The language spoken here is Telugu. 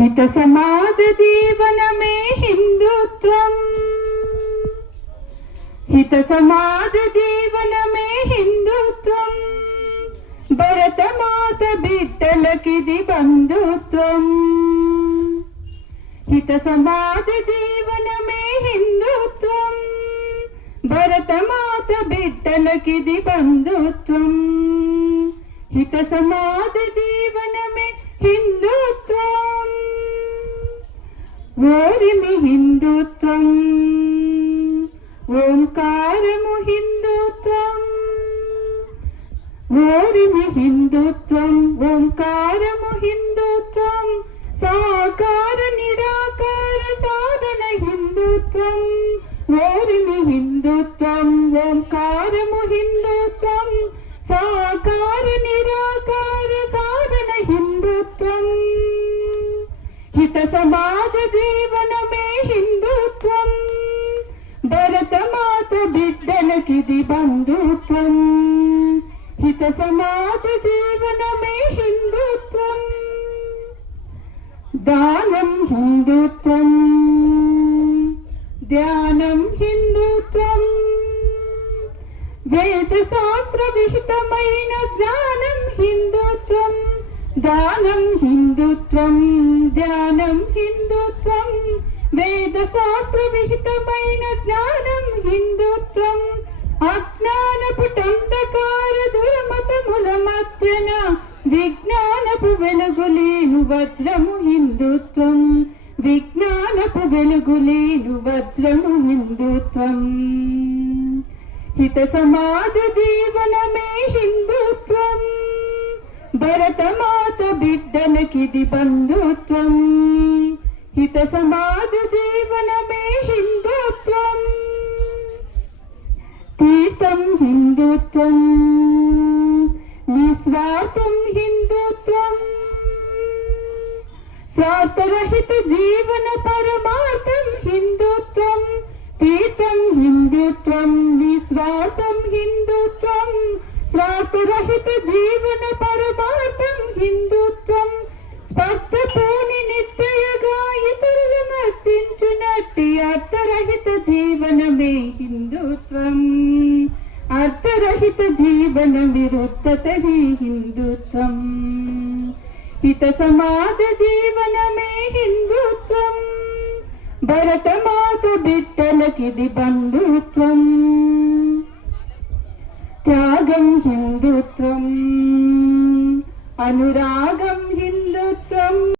हित समाज जीवन में हिंदुत्वम, हित समाज जीवन में हिंदुत्वम, भरत मात बिड्डलकिदि बंधुत्वम। हित समाज जीवन में हिंदुत्वम, भरत मात बिड्डलकिदि बंधुत्वम। हित समाज जीवन में हिंदुत्वम, ఓరిమి హిందుత్వం, ఓంకారము హిందుత్వం, ఓరిమి హిందుత్వం, ఓంకారము హిందుత్వం, సాకార నిరాకార సాధన హిందుత్వం, ఓరిమి హిందుత్వం, ఓంకారము హిందుత్వం, సాకార నిరాకార సాధన హిందుత్వం। हित समाज जीवन में हिंदुत्वम, भरत मात बिड्डलकिदि बंधुत्वम। हित समाज जीवन में हिंदुत्वम, दानं हिंदुत्वम, ध्यानं हिंदुत्वम, वेद शास्त्र विहितమైన జ్ఞానం హిందుత్వం। दानं हिंदुत्वम, ध्यानं हिंदुत्वम, वेद शास्त्र विहितమైన జ్ఞానం హిందుత్వం। అజ్ఞానపు టండకార దుర్మతముల మధ్యన విజ్ఞానపు వెలుగులేను వజ్రము హిందుత్వం, విజ్ఞానపు వెలుగులేను వజ్రము హిందుత్వం। हित समाज जीवन में हिंदुत्वम, भरत मात बिड्डलकिदि बंधुत्वम। हित समाज जीवन में हिंदुत्वम, तीर्थम हिंदुत्वम, निस्वार्थम हिंदुत्वम, स्वार्थरहित जीवन परमार्थम हिंदुत्वम। तीर्थम हिंदुत्वम, निस्वार्थम हिंदुत्वम, स्वार्थरहित जीवन परमार्थम हिंदुत्वम। స్పర్ధతోని నిత్యగా ఇతరులను అర్థించినట్టి అర్థరహిత జీవనమే హిందుత్వం, అర్థరహిత జీవన విరుద్ధత హిందుత్వం। हित समाज जीवन में हिंदुत्वम, भरत मात बिड्डलकिदि बंधुत्वम। त्यागं हिंदुत्वम, अनुरागं